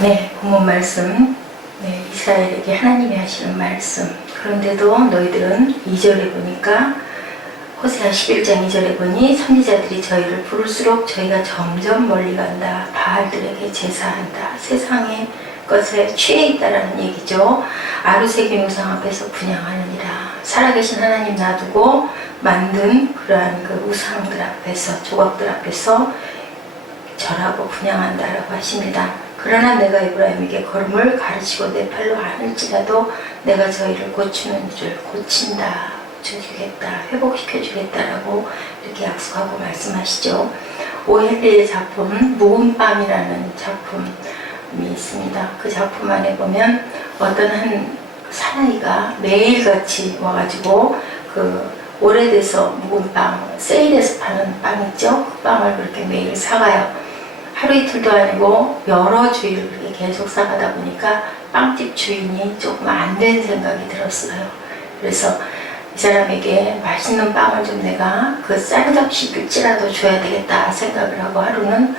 네, 본문 말씀. 네, 이스라엘에게 하나님이 하시는 말씀. 그런데도 너희들은 2절에 보니까 호세아 11장 2절에 보니 선지자들이 저희를 부를수록 저희가 점점 멀리 간다. 바알들에게 제사한다. 세상의 것에 취해 있다라는 얘기죠. 아루새긴 우상 앞에서 분향하느니라. 살아계신 하나님 놔두고 만든 그러한 그 우상들 앞에서, 조각들 앞에서 절하고 분향한다라고 하십니다. 그러나 내가 에브라임에게 걸음을 가르치고 내 팔로 안을지라도 내가 저희를 고치는 줄 고친다, 고쳐주겠다, 회복시켜주겠다라고 이렇게 약속하고 말씀하시죠. 오헬리의 작품 묵은빵이라는 작품이 있습니다. 그 작품 안에 보면 어떤 한 사나이가 매일같이 와가지고 그 오래돼서 묵은빵, 세일해서 파는 빵 있죠? 그 빵을 그렇게 매일 사가요. 하루 이틀도 아니고 여러 주일 그렇게 계속 사가다 보니까 빵집 주인이 조금 안 된 생각이 들었어요. 그래서 이 사람에게 맛있는 빵을 좀 내가 그 싼 값이일지라도 줘야 되겠다 생각을 하고 하루는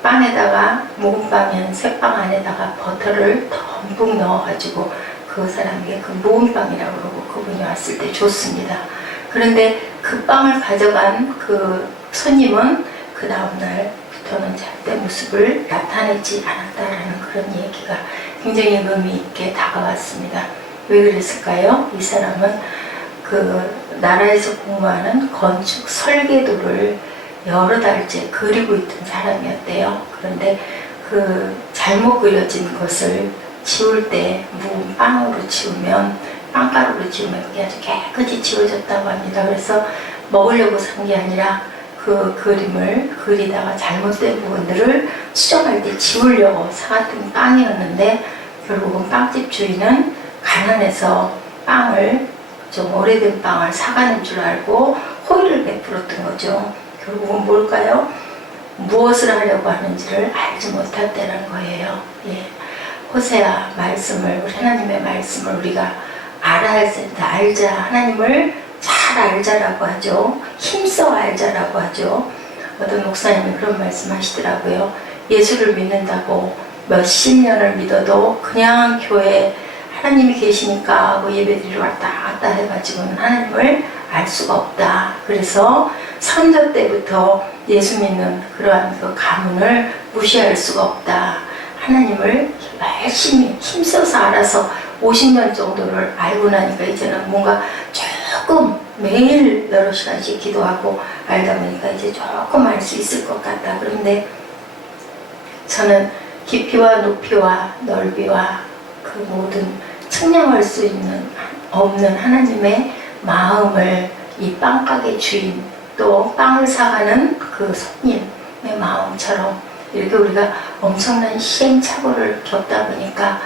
빵에다가 묵은빵인 새빵 안에다가 버터를 듬뿍 넣어가지고 그 사람에게 그 묵은빵이라고 그러고 그분이 왔을 때 줬습니다. 그런데 그 빵을 가져간 그 손님은 그 다음날부터는 절대 모습을 나타내지 않았다라는 그런 얘기가 굉장히 의미 있게 다가왔습니다. 왜 그랬을까요? 이 사람은 그 나라에서 공부하는 건축 설계도를 여러 달째 그리고 있던 사람이었대요. 그런데 그 잘못 그려진 것을 지울 때 묵은빵으로 지우면, 빵가루로 지우면 그게 아주 깨끗이 지워졌다고 합니다. 그래서 먹으려고 산 게 아니라 그 그림을 그리다가 잘못된 부분들을 수정할 때 지우려고 사갔던 빵이었는데, 결국은 빵집 주인은 가난해서 빵을, 좀 오래된 빵을 사가는 줄 알고 호의를 베풀었던 거죠. 결국은 뭘까요? 무엇을 하려고 하는지를 알지 못했다는 거예요. 예. 호세아 말씀을, 우리 하나님의 말씀을 우리가 알아야 된다. 알자. 하나님을 잘 알자라고 하죠. 힘써 알자라고 하죠. 어떤 목사님이 그런 말씀 하시더라고요. 예수를 믿는다고 몇십 년을 믿어도 그냥 교회 하나님이 계시니까 하고 예배드리러 왔다 갔다 해가지고는 하나님을 알 수가 없다. 그래서 선조 때부터 예수 믿는 그러한 그 가문을 무시할 수가 없다. 하나님을 열심히 힘써서 알아서 50년 정도를 알고 나니까 이제는 뭔가 조금 매일 여러 시간씩 기도하고 알다 보니까 이제 조금 알 수 있을 것 같다. 그런데 저는 깊이와 높이와 넓이와 그 모든 측량할 수 없는 하나님의 마음을 이 빵가게 주인, 또 빵을 사가는 그 손님의 마음처럼 이렇게 우리가 엄청난 시행착오를 겪다 보니까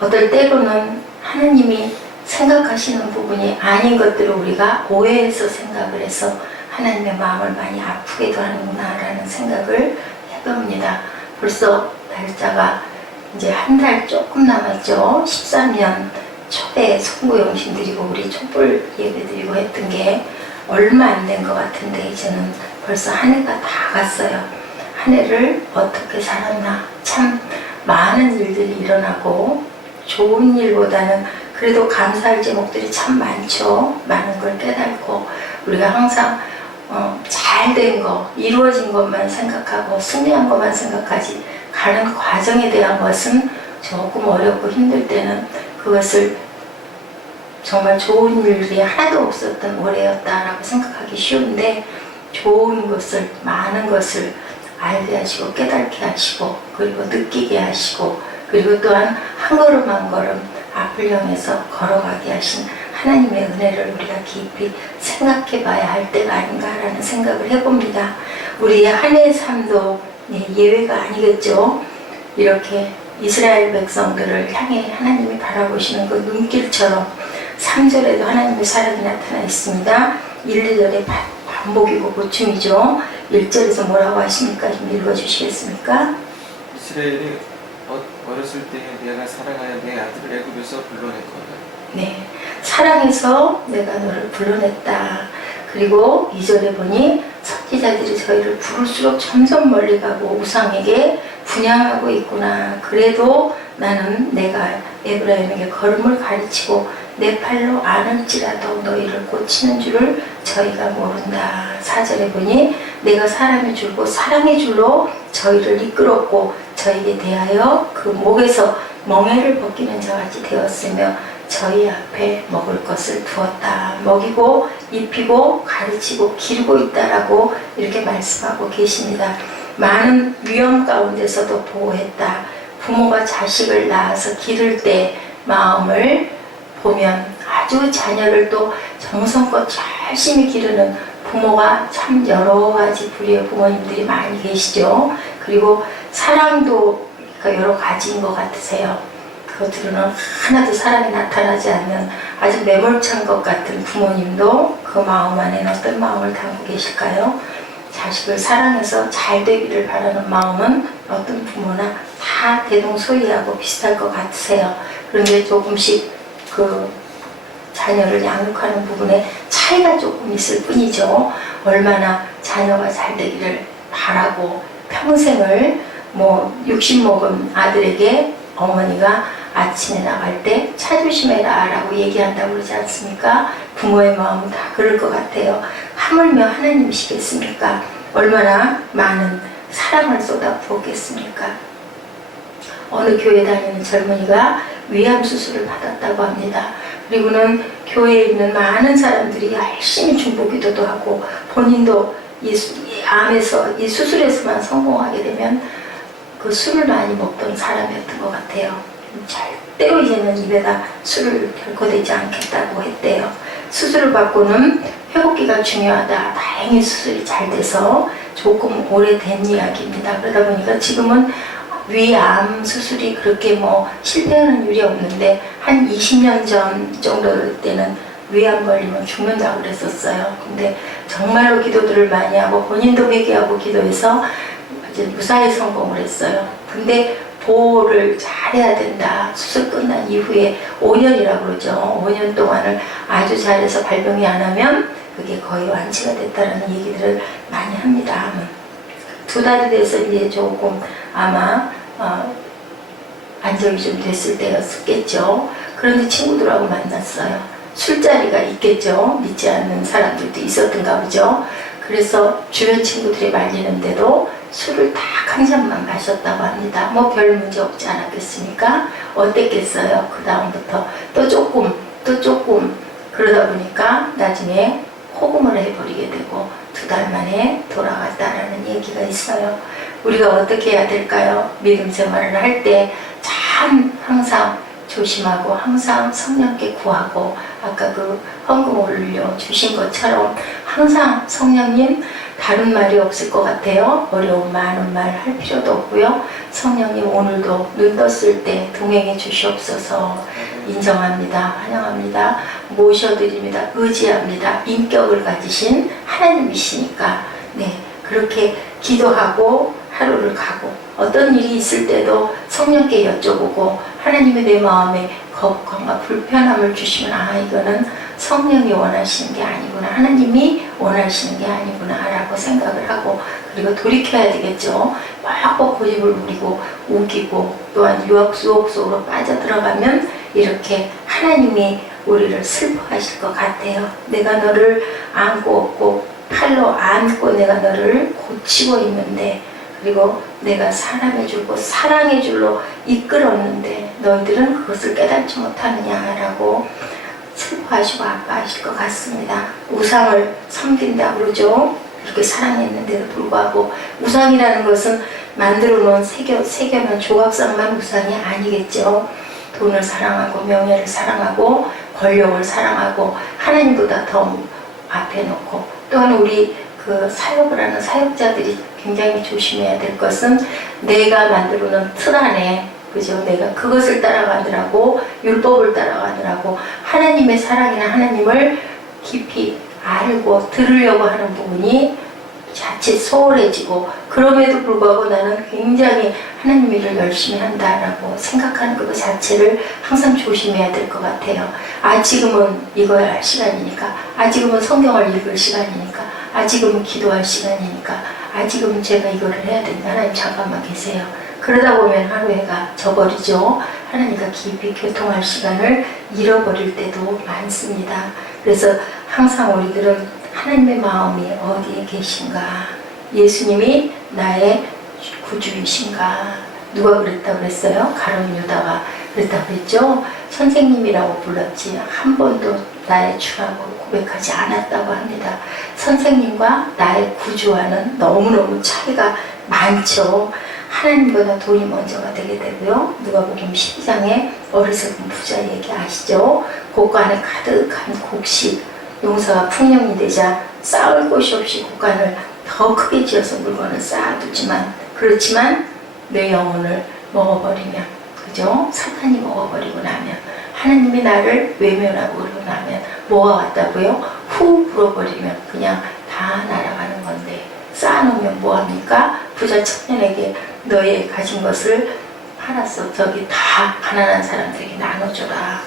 어떨 때로는 하나님이 생각하시는 부분이 아닌 것들을 우리가 오해해서 생각을 해서 하나님의 마음을 많이 아프게도 하는구나 라는 생각을 해봅니다. 벌써 날짜가 이제 한 달 조금 남았죠. 13년 초에 송구영신 드리고 우리 촛불 예배 드리고 했던 게 얼마 안 된 것 같은데 이제는 벌써 한 해가 다 갔어요. 한 해를 어떻게 살았나. 참 많은 일들이 일어나고 좋은 일보다는 그래도 감사할 제목들이 참 많죠. 많은 걸 깨닫고 우리가 항상 잘된 거, 이루어진 것만 생각하고 승리한 것만 생각하지 가는 과정에 대한 것은 조금 어렵고 힘들 때는 그것을 정말 좋은 일이 하나도 없었던 올해였다라고 생각하기 쉬운데, 좋은 것을, 많은 것을 알게 하시고 깨닫게 하시고 그리고 느끼게 하시고 그리고 또한 한 걸음 한 걸음 앞을 향해서 걸어가게 하신 하나님의 은혜를 우리가 깊이 생각해 봐야 할 때가 아닌가라는 생각을 해봅니다. 우리의 한 해의 삶도 예외가 아니겠죠. 이렇게 이스라엘 백성들을 향해 하나님이 바라보시는 그 눈길처럼 3절에도 하나님의 사랑이 나타나 있습니다. 1, 2절에 반복이고 보충이죠. 1절에서 뭐라고 하십니까? 좀 읽어주시겠습니까? 이스라엘이 어렸을 때 내가 사랑하여 내 아들을 애굽에서 불러냈거든. 네, 사랑해서 내가 너를 불러냈다. 그리고 2절에 보니 선지자들이 저희를 부를수록 점점 멀리 가고 우상에게 분양하고 있구나. 그래도 나는 내가 에브라임에게 걸음을 가르치고 내 팔로 안을지라도 너희를 고치는 줄을 저희가 모른다. 4절에 보니 내가 사람의 줄고 사랑의 줄로 저희를 이끌었고 저희에 대하여 그 목에서 멍에를 벗기는 자같이 되었으며 저희 앞에 먹을 것을 두었다. 먹이고 입히고 가르치고 기르고 있다라고 이렇게 말씀하고 계십니다. 많은 위험 가운데서도 보호했다. 부모가 자식을 낳아서 기를 때 마음을 보면 아주 자녀를 또 정성껏 열심히 기르는 부모가 참 여러 가지 부류의 부모님들이 많이 계시죠. 그리고 사랑도 여러 가지인 것 같으세요. 그것들은 하나도 사랑이 나타나지 않는 아주 매몰찬 것 같은 부모님도 그 마음 안에는 어떤 마음을 담고 계실까요? 자식을 사랑해서 잘 되기를 바라는 마음은 어떤 부모나 다 대동소이하고 비슷할 것 같으세요. 그런데 조금씩 그 자녀를 양육하는 부분에 차이가 조금 있을 뿐이죠. 얼마나 자녀가 잘 되기를 바라고 평생을 60 먹은 아들에게 어머니가 아침에 나갈 때 차 조심해라 라고 얘기한다고 그러지 않습니까? 부모의 마음은 다 그럴 것 같아요. 하물며 하나님이시겠습니까? 얼마나 많은 사랑을 쏟아 부었겠습니까? 어느 교회 다니는 젊은이가 위암 수술을 받았다고 합니다. 그리고는 교회에 있는 많은 사람들이 열심히 중보기도도 하고 본인도 이 암에서 이 수술에서만 성공하게 되면 그 술을 많이 먹던 사람이었던 것 같아요. 절대로 이제는 입에다 술을 결코 대지 않겠다고 했대요. 수술을 받고는 회복기가 중요하다. 다행히 수술이 잘 돼서 조금 오래된 이야기입니다. 그러다 보니까 지금은 위암 수술이 그렇게 실패하는 일이 없는데 한 20년 전 정도 때는 위암 걸리면 죽는다고 그랬었어요. 근데 정말로 기도들을 많이 하고 본인도 회개하고 기도해서 이제 무사히 성공을 했어요. 근데 보호를 잘해야 된다. 수술 끝난 이후에 5년이라고 그러죠. 5년 동안을 아주 잘해서 발병이 안 하면 그게 거의 완치가 됐다라는 얘기들을 많이 합니다. 2달이 돼서 이제 조금 아마 안정이 좀 됐을 때였겠죠. 그런데 친구들하고 만났어요. 술자리가 있겠죠. 믿지 않는 사람들도 있었던가 보죠. 그래서 주변 친구들이 말리는데도 술을 딱 한 잔만 마셨다고 합니다. 별 문제 없지 않았겠습니까? 어땠겠어요? 그 다음부터 또 조금 그러다 보니까 나중에 호금을 해버리게 되고 2달 만에 돌아갔다라는 얘기가 있어요. 우리가 어떻게 해야 될까요? 믿음 생활을 할 때 참 항상 조심하고 항상 성령께 구하고 아까 그 헌금 올려 주신 것처럼 항상 성령님 다른 말이 없을 것 같아요. 어려운 많은 말 할 필요도 없고요. 성령님 오늘도 눈 떴을 때 동행해 주시옵소서. 인정합니다. 환영합니다. 모셔드립니다. 의지합니다. 인격을 가지신 하나님이시니까 그렇게 기도하고 하루를 가고 어떤 일이 있을 때도 성령께 여쭤보고 하나님이 내 마음에 거북함과 불편함을 주시면 이거는 성령이 원하시는 게 아니구나, 하나님이 원하시는 게 아니구나 라고 생각을 하고 그리고 돌이켜야 되겠죠. 막 고집을 부리고 우기고 또한 유혹 속으로 빠져들어가면 이렇게 하나님이 우리를 슬퍼하실 것 같아요. 내가 너를 안고 업고 팔로 안고 내가 너를 고치고 있는데 그리고 내가 사람의 줄고 사랑의 줄로 이끌었는데 너희들은 그것을 깨닫지 못하느냐라고 슬퍼하시고 아파하실 것 같습니다. 우상을 섬긴다고 그러죠. 그렇게 사랑했는데도 불구하고 우상이라는 것은 만들어 놓은 새겨놓은 조각상만 우상이 아니겠죠. 돈을 사랑하고 명예를 사랑하고 권력을 사랑하고 하나님보다 더 앞에 놓고 또한 우리 그 사역을 하는 사역자들이 굉장히 조심해야 될 것은 내가 만들어 놓은 틀 안에 그죠? 내가 그것을 따라가느라고 율법을 따라가느라고 하나님의 사랑이나 하나님을 깊이 알고 들으려고 하는 부분이 자칫 소홀해지고 그럼에도 불구하고 나는 굉장히 하나님 일을 열심히 한다라고 생각하는 것 자체를 항상 조심해야 될 것 같아요. 지금은 이거야 할 시간이니까 지금은 성경을 읽을 시간이니까 아직은 기도할 시간이니까 아직은 제가 이거를 해야 되니까 하나님 잠깐만 계세요. 그러다 보면 하루해가 져버리죠. 하나님과 깊이 교통할 시간을 잃어버릴 때도 많습니다. 그래서 항상 우리들은 하나님의 마음이 어디에 계신가, 예수님이 나의 구주이신가, 누가 그랬다고 그랬어요? 가룟 유다가 그랬다고 그랬죠. 선생님이라고 불렀지 한 번도 나의 주라고 고백하지 않았다고 합니다. 선생님과 나의 구주와는 너무너무 차이가 많죠. 하나님보다 돈이 먼저가 되게 되고요. 누가복음 12장에 어리석은 부자 얘기 아시죠? 곳간에 가득한 곡식, 용사가 풍년이 되자 쌓을 곳이 없이 곳간을 더 크게 지어서 물건을 쌓아두지만, 그렇지만 내 영혼을 먹어버리면, 그죠? 사탄이 먹어버리고 나면, 하나님이 나를 외면하고 그러고 나면 뭐가 왔다고요? 후 불어버리면 그냥 다 날아가는 건데, 쌓아놓으면 뭐합니까? 부자 청년에게 너의 가진 것을 팔아서 저기 다 가난한 사람들에게 나눠줘라.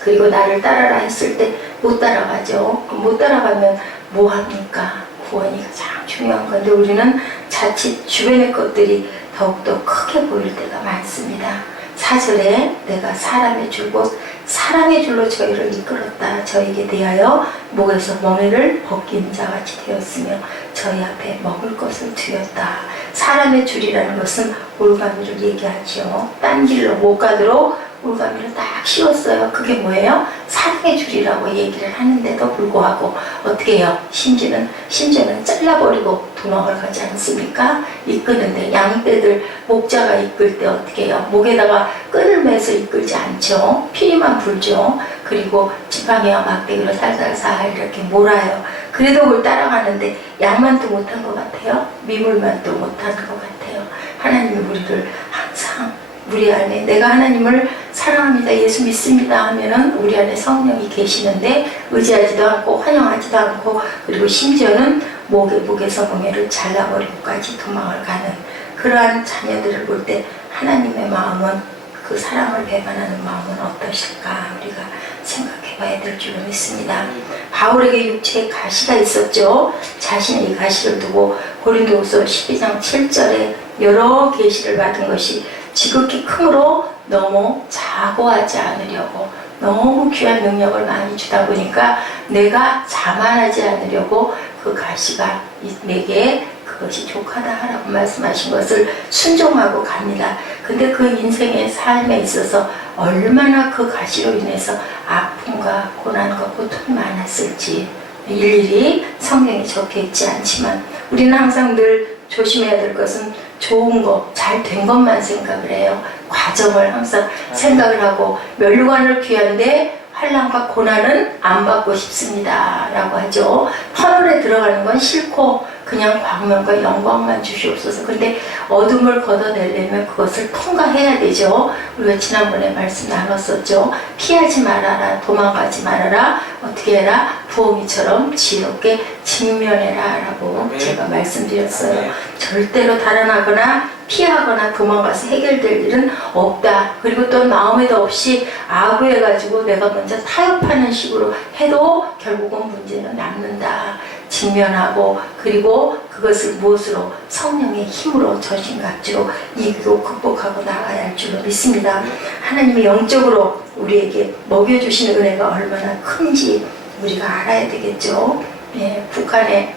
그리고 나를 따라라 했을 때 못 따라가죠. 못 따라가면 뭐합니까? 구원이 가장 중요한 건데 우리는 자칫 주변의 것들이 더욱더 크게 보일 때가 많습니다. 4절에 내가 사람의 줄곧 사랑의 줄로 저희를 이끌었다. 저에게 대하여 목에서 멍에를 벗긴 자같이 되었으며 저희 앞에 먹을 것을 두었다. 사람의 줄이라는 것은 올가미를 얘기하죠. 딴 길로 못 가도록 올가미를 딱 씌웠어요. 그게 뭐예요? 사랑의 줄이라고 얘기를 하는데도 불구하고 어떻게 해요? 심지어는 잘라버리고 도망을 가지 않습니까? 이끄는데 양떼들 목자가 이끌 때 어떻게 해요? 목에다가 끈을 매서 이끌지 않죠. 피리만 불죠. 그리고 지팡이와 막대기로 살살살 이렇게 몰아요. 그래도 그걸 따라가는데 양만도 못한 것 같아요. 미물만도 못한 것 같아요. 하나님이 우리를 항상 우리 안에 내가 하나님을 사랑합니다, 예수 믿습니다 하면은 우리 안에 성령이 계시는데 의지하지도 않고 환영하지도 않고, 그리고 심지어는 목에서 멍에를 잘라버리고까지 도망을 가는 그러한 자녀들을 볼 때 하나님의 마음은, 그 사랑을 배반하는 마음은 어떠실까 우리가 생각해 봐야 될 줄로 믿습니다. 바울에게 육체에 가시가 있었죠. 자신의 이 가시를 두고 고린도후서 12장 7절에 여러 계시를 받은 것이 지극히 크므로 너무 자고하지 않으려고, 너무 귀한 능력을 많이 주다 보니까 내가 자만하지 않으려고 그 가시가 내게 그것이 족하다 하라고 말씀하신 것을 순종하고 갑니다. 근데 그 인생의 삶에 있어서 얼마나 그 가시로 인해서 아픔과 고난과 고통이 많았을지 일일이 성경에 적혀 있지 않지만 우리는 항상 늘 조심해야 될 것은 좋은 거, 잘 된 것만 생각을 해요. 과정을 항상 생각을 하고 멸류관을 귀한데 환난과 고난은 안 받고 싶습니다 라고 하죠. 터널에 들어가는 건 싫고 그냥 광명과 영광만 주시옵소서. 근데 어둠을 걷어내려면 그것을 통과해야 되죠. 우리가 지난번에 말씀 나눴었죠. 피하지 말아라, 도망가지 말아라, 어떻게 해라, 부엉이처럼 지혜롭게 직면해라 라고 제가 말씀드렸어요. 절대로 달아나거나 피하거나 도망가서 해결될 일은 없다. 그리고 또 마음에도 없이 아부해가지고 내가 먼저 타협하는 식으로 해도 결국은 문제는 남는다. 직면하고, 그리고 그것을 무엇으로? 성령의 힘으로, 전신갑주로 이기고 극복하고 나가야 할 줄로 믿습니다. 하나님이 영적으로 우리에게 먹여주시는 은혜가 얼마나 큰지 우리가 알아야 되겠죠. 예, 북한에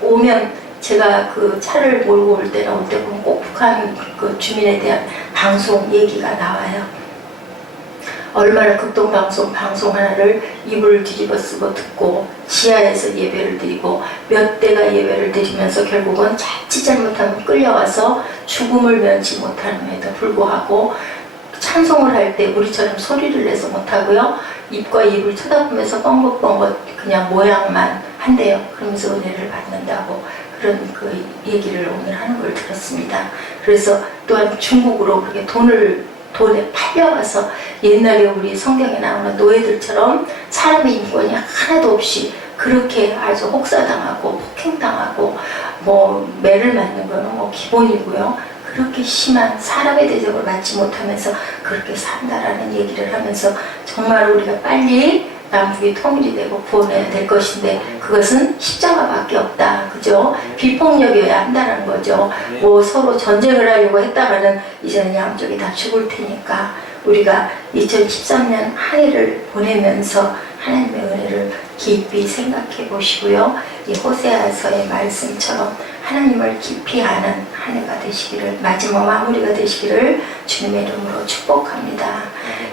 오면 제가 그 차를 몰고 올 때나 올 때 보면 꼭 북한 그 주민에 대한 방송 얘기가 나와요. 얼마나 극동방송 방송 하나를 이불을 뒤집어 쓰고 듣고 지하에서 예배를 드리고 몇 대가 예배를 드리면서 결국은 자칫 잘못하면 끌려와서 죽음을 면치 못함에도 불구하고 찬송을 할 때 우리처럼 소리를 내서 못하고요. 입과 입을 쳐다보면서 뻥긋뻥긋 그냥 모양만 한대요. 그러면서 은혜를 받는다고 그런 그 얘기를 오늘 하는 걸 들었습니다. 그래서 또한 중국으로 그렇게 돈에 팔려가서 옛날에 우리 성경에 나오는 노예들처럼 사람의 인권이 하나도 없이 그렇게 아주 혹사당하고 폭행당하고 뭐 매를 맞는 거는 뭐 기본이고요. 그렇게 심한 사람의 대접을 받지 못하면서 그렇게 산다라는 얘기를 하면서 정말 우리가 빨리 남북이 통일이 되고 구원해야 될 것인데 그것은 십자가밖에 없다. 그죠? 비폭력이어야 한다는 거죠. 뭐 서로 전쟁을 하려고 했다가는 이제는 양쪽이 다 죽을 테니까 우리가 2013년 한 해를 보내면서 하나님의 은혜를 깊이 생각해 보시고요. 이 호세아서의 말씀처럼 하나님을 깊이 아는 한 해가 되시기를, 마지막 마무리가 되시기를 주님의 이름으로 축복합니다.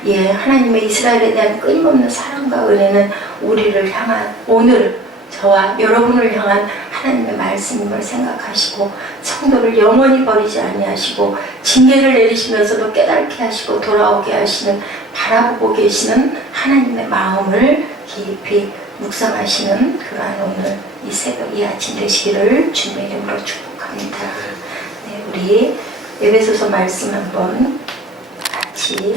예, 하나님의 이스라엘에 대한 끊임없는 사랑과 은혜는 우리를 향한, 오늘 저와 여러분을 향한 하나님의 말씀임을 생각하시고 성도를 영원히 버리지 아니하시고 징계를 내리시면서도 깨닫게 하시고 돌아오게 하시는, 바라보고 계시는 하나님의 마음을 깊이 묵상하시는 그러한 오늘 이 새벽 이 아침 되시기를 주님의 이름으로 축복합니다. 네, 우리 에베소서 말씀 한번 같이